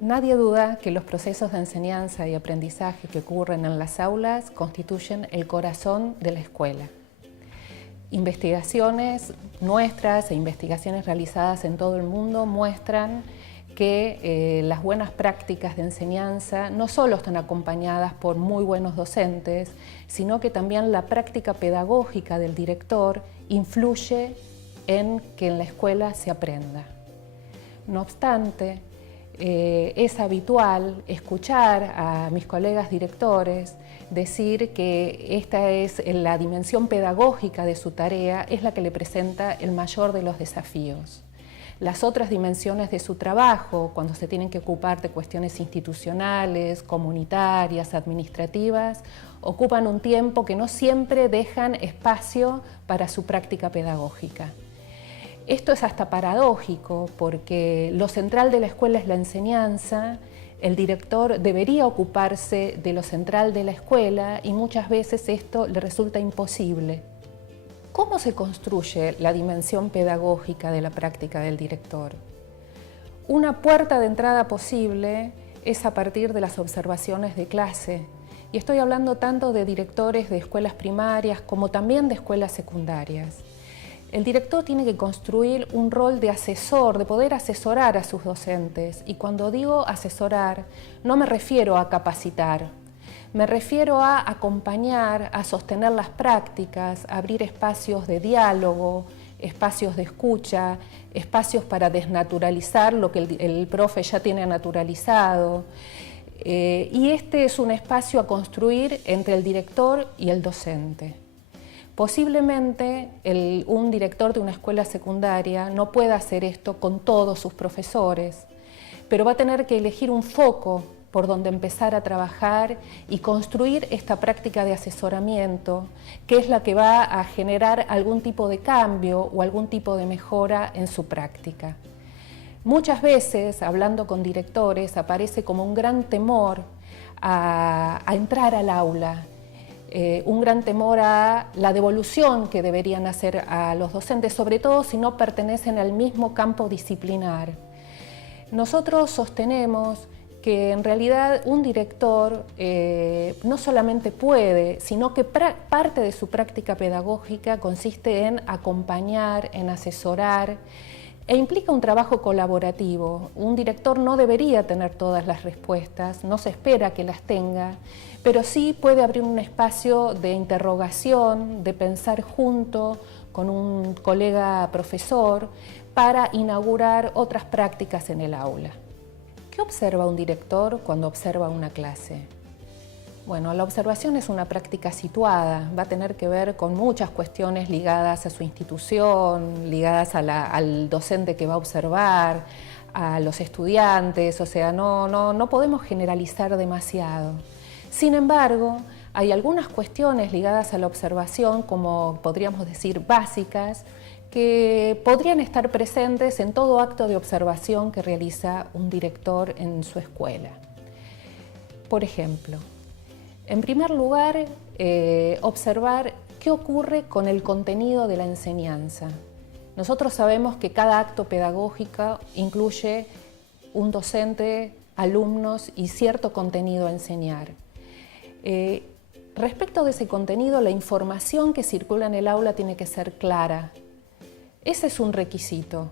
Nadie duda que los procesos de enseñanza y aprendizaje que ocurren en las aulas constituyen el corazón de la escuela. Investigaciones nuestras e investigaciones realizadas en todo el mundo muestran que las buenas prácticas de enseñanza no solo están acompañadas por muy buenos docentes, sino que también la práctica pedagógica del director influye en que en la escuela se aprenda. No obstante, es habitual escuchar a mis colegas directores decir que esta es la dimensión pedagógica de su tarea, es la que le presenta el mayor de los desafíos. Las otras dimensiones de su trabajo, cuando se tienen que ocupar de cuestiones institucionales, comunitarias, administrativas, ocupan un tiempo que no siempre dejan espacio para su práctica pedagógica. Esto es hasta paradójico porque lo central de la escuela es la enseñanza, el director debería ocuparse de lo central de la escuela y muchas veces esto le resulta imposible. ¿Cómo se construye la dimensión pedagógica de la práctica del director? Una puerta de entrada posible es a partir de las observaciones de clase. Y estoy hablando tanto de directores de escuelas primarias como también de escuelas secundarias. El director tiene que construir un rol de asesor, de poder asesorar a sus docentes. Y cuando digo asesorar, no me refiero a capacitar. Me refiero a acompañar, a sostener las prácticas, a abrir espacios de diálogo, espacios de escucha, espacios para desnaturalizar lo que el profe ya tiene naturalizado. Y este es un espacio a construir entre el director y el docente. Posiblemente un director de una escuela secundaria no pueda hacer esto con todos sus profesores, pero va a tener que elegir un foco por donde empezar a trabajar y construir esta práctica de asesoramiento, que es la que va a generar algún tipo de cambio o algún tipo de mejora en su práctica. Muchas veces, hablando con directores, aparece como un gran temor a entrar al aula, un gran temor a la devolución que deberían hacer a los docentes, sobre todo si no pertenecen al mismo campo disciplinar. Nosotros sostenemos que en realidad un director no solamente puede, sino que parte de su práctica pedagógica consiste en acompañar, en asesorar, e implica un trabajo colaborativo. Un director no debería tener todas las respuestas, no se espera que las tenga, pero sí puede abrir un espacio de interrogación, de pensar junto con un colega profesor para inaugurar otras prácticas en el aula. ¿Qué observa un director cuando observa una clase? Bueno, la observación es una práctica situada, va a tener que ver con muchas cuestiones ligadas a su institución, ligadas al docente que va a observar, a los estudiantes, o sea, no podemos generalizar demasiado. Sin embargo, hay algunas cuestiones ligadas a la observación, como podríamos decir básicas, que podrían estar presentes en todo acto de observación que realiza un director en su escuela. Por ejemplo, en primer lugar, observar qué ocurre con el contenido de la enseñanza. Nosotros sabemos que cada acto pedagógico incluye un docente, alumnos y cierto contenido a enseñar. Respecto de ese contenido, la información que circula en el aula tiene que ser clara. Ese es un requisito.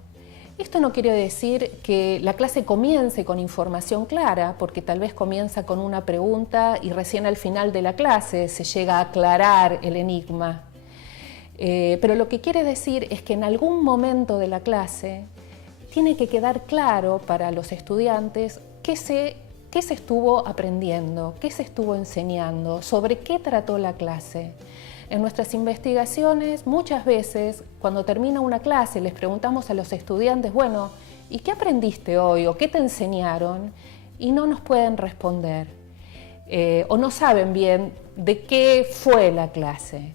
Esto no quiere decir que la clase comience con información clara, porque tal vez comienza con una pregunta y recién al final de la clase se llega a aclarar el enigma. Pero lo que quiere decir es que en algún momento de la clase tiene que quedar claro para los estudiantes qué se estuvo aprendiendo, qué se estuvo enseñando, sobre qué trató la clase. En nuestras investigaciones, muchas veces, cuando termina una clase, les preguntamos a los estudiantes, bueno, ¿y qué aprendiste hoy? ¿O qué te enseñaron? Y no nos pueden responder. O no saben bien de qué fue la clase.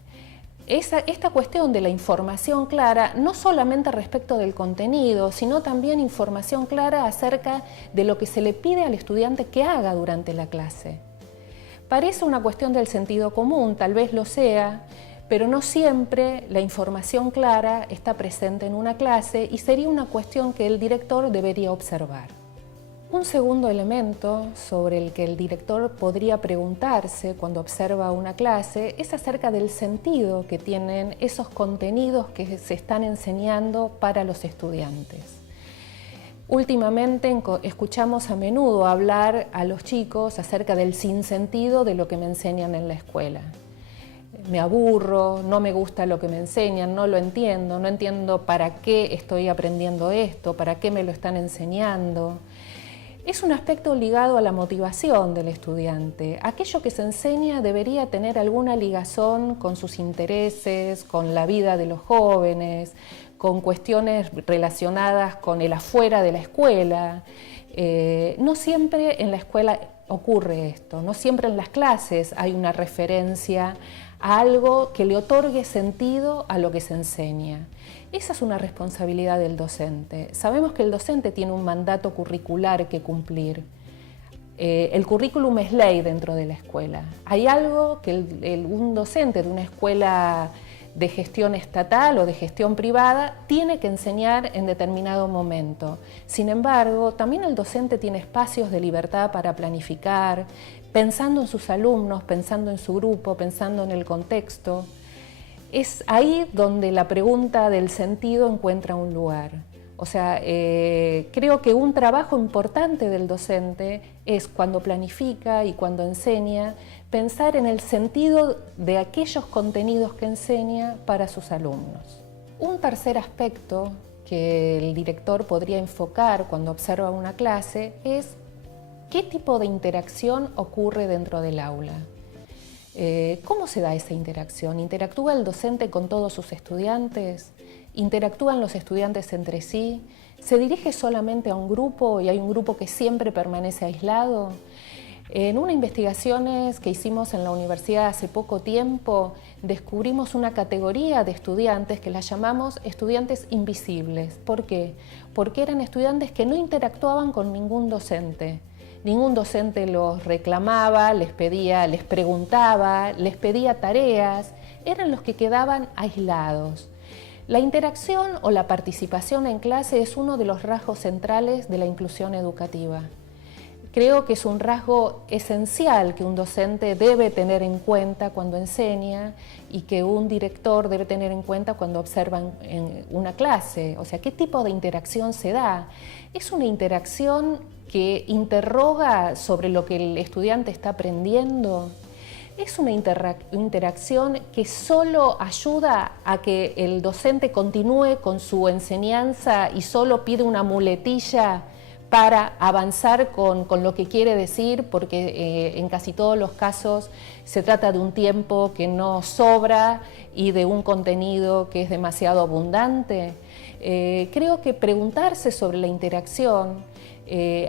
Esta cuestión de la información clara, no solamente respecto del contenido, sino también información clara acerca de lo que se le pide al estudiante que haga durante la clase. Parece una cuestión del sentido común, tal vez lo sea, pero no siempre la información clara está presente en una clase y sería una cuestión que el director debería observar. Un segundo elemento sobre el que el director podría preguntarse cuando observa una clase es acerca del sentido que tienen esos contenidos que se están enseñando para los estudiantes. Últimamente escuchamos a menudo hablar a los chicos acerca del sinsentido de lo que me enseñan en la escuela. Me aburro, no me gusta lo que me enseñan, no lo entiendo, no entiendo para qué estoy aprendiendo esto, para qué me lo están enseñando. Es un aspecto ligado a la motivación del estudiante. Aquello que se enseña debería tener alguna ligazón con sus intereses, con la vida de los jóvenes, con cuestiones relacionadas con el afuera de la escuela. No siempre en la escuela ocurre esto, no siempre en las clases hay una referencia a algo que le otorgue sentido a lo que se enseña. Esa es una responsabilidad del docente. Sabemos que el docente tiene un mandato curricular que cumplir. El currículum es ley dentro de la escuela. Hay algo que un docente de una escuela de gestión estatal o de gestión privada tiene que enseñar en determinado momento. Sin embargo, también el docente tiene espacios de libertad para planificar, pensando en sus alumnos, pensando en su grupo, pensando en el contexto. Es ahí donde la pregunta del sentido encuentra un lugar. O sea, creo que un trabajo importante del docente es cuando planifica y cuando enseña, pensar en el sentido de aquellos contenidos que enseña para sus alumnos. Un tercer aspecto que el director podría enfocar cuando observa una clase es qué tipo de interacción ocurre dentro del aula. ¿Cómo se da esa interacción? ¿Interactúa el docente con todos sus estudiantes? ¿Interactúan los estudiantes entre sí? ¿Se dirige solamente a un grupo y hay un grupo que siempre permanece aislado? En unas investigaciones que hicimos en la universidad hace poco tiempo, descubrimos una categoría de estudiantes que las llamamos estudiantes invisibles. ¿Por qué? Porque eran estudiantes que no interactuaban con ningún docente. Ningún docente los reclamaba, les preguntaba, les pedía tareas, eran los que quedaban aislados. La interacción o la participación en clase es uno de los rasgos centrales de la inclusión educativa. Creo que es un rasgo esencial que un docente debe tener en cuenta cuando enseña y que un director debe tener en cuenta cuando observa en una clase. O sea, ¿qué tipo de interacción se da? Es una interacción que interroga sobre lo que el estudiante está aprendiendo. Es una interacción que solo ayuda a que el docente continúe con su enseñanza y solo pide una muletilla para avanzar con lo que quiere decir, porque en casi todos los casos se trata de un tiempo que no sobra y de un contenido que es demasiado abundante. Creo que preguntarse sobre la interacción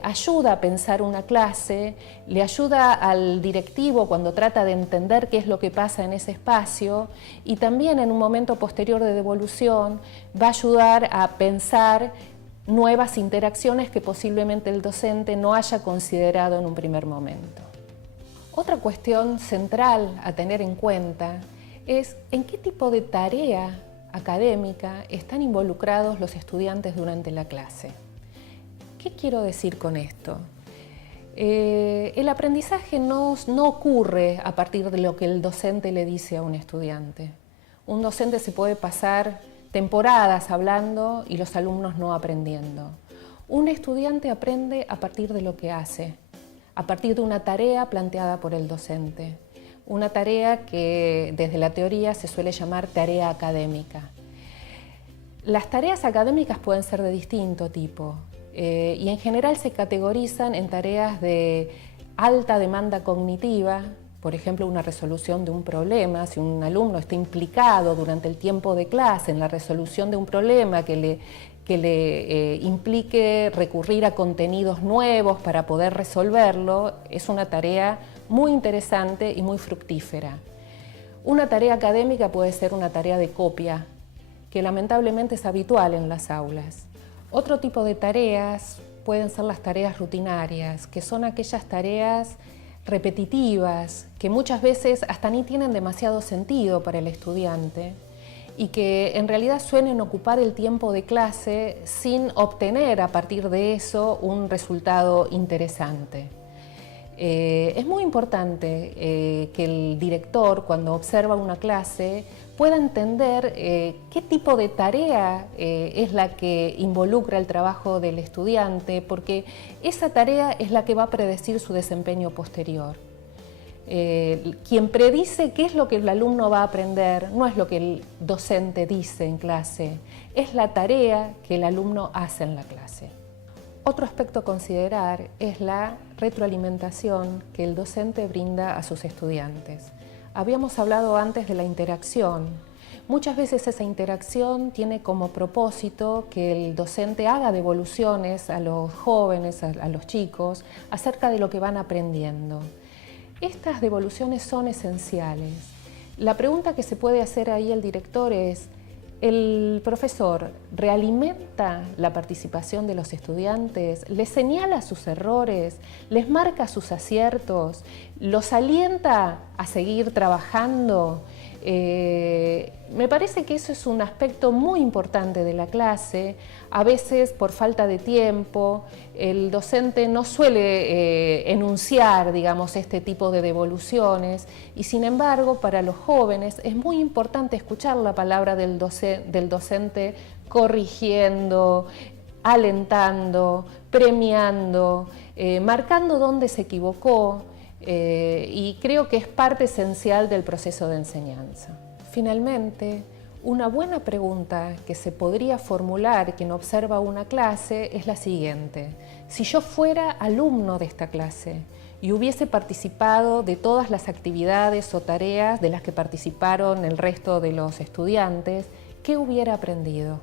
ayuda a pensar una clase, le ayuda al directivo cuando trata de entender qué es lo que pasa en ese espacio y también en un momento posterior de devolución va a ayudar a pensar nuevas interacciones que posiblemente el docente no haya considerado en un primer momento. Otra cuestión central a tener en cuenta es en qué tipo de tarea académica están involucrados los estudiantes durante la clase. ¿Qué quiero decir con esto? El aprendizaje no ocurre a partir de lo que el docente le dice a un estudiante. Un docente se puede pasar temporadas hablando y los alumnos no aprendiendo. Un estudiante aprende a partir de lo que hace, a partir de una tarea planteada por el docente. Una tarea que desde la teoría se suele llamar tarea académica. Las tareas académicas pueden ser de distinto tipo. Y en general se categorizan en tareas de alta demanda cognitiva, por ejemplo, una resolución de un problema. Si un alumno está implicado durante el tiempo de clase en la resolución de un problema que le implique recurrir a contenidos nuevos para poder resolverlo, es una tarea muy interesante y muy fructífera. Una tarea académica puede ser una tarea de copia, que lamentablemente es habitual en las aulas. Otro tipo de tareas pueden ser las tareas rutinarias, que son aquellas tareas repetitivas, que muchas veces hasta ni tienen demasiado sentido para el estudiante y que en realidad suelen ocupar el tiempo de clase sin obtener a partir de eso un resultado interesante. Es muy importante que el director, cuando observa una clase, pueda entender qué tipo de tarea es la que involucra el trabajo del estudiante, porque esa tarea es la que va a predecir su desempeño posterior. Quien predice qué es lo que el alumno va a aprender no es lo que el docente dice en clase, es la tarea que el alumno hace en la clase. Otro aspecto a considerar es la retroalimentación que el docente brinda a sus estudiantes. Habíamos hablado antes de la interacción. Muchas veces esa interacción tiene como propósito que el docente haga devoluciones a los jóvenes, a los chicos, acerca de lo que van aprendiendo. Estas devoluciones son esenciales. La pregunta que se puede hacer ahí el director es: ¿el profesor realimenta la participación de los estudiantes? ¿Les señala sus errores? ¿Les marca sus aciertos? ¿Los alienta a seguir trabajando? Me parece que eso es un aspecto muy importante de la clase. A veces, por falta de tiempo, el docente no suele enunciar, digamos, este tipo de devoluciones, y sin embargo, para los jóvenes es muy importante escuchar la palabra del docente corrigiendo, alentando, premiando, marcando dónde se equivocó. Y creo que es parte esencial del proceso de enseñanza. Finalmente, una buena pregunta que se podría formular quien observa una clase es la siguiente: si yo fuera alumno de esta clase y hubiese participado de todas las actividades o tareas de las que participaron el resto de los estudiantes, ¿qué hubiera aprendido?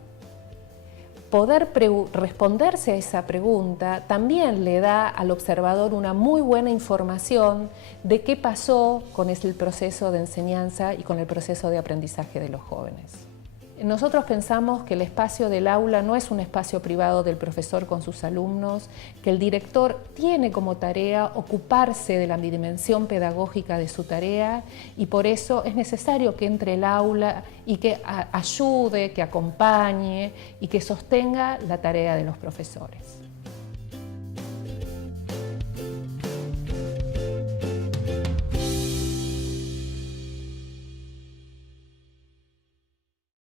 Poder responderse a esa pregunta también le da al observador una muy buena información de qué pasó con el proceso de enseñanza y con el proceso de aprendizaje de los jóvenes. Nosotros pensamos que el espacio del aula no es un espacio privado del profesor con sus alumnos, que el director tiene como tarea ocuparse de la dimensión pedagógica de su tarea, y por eso es necesario que entre el aula y que ayude, que acompañe y que sostenga la tarea de los profesores.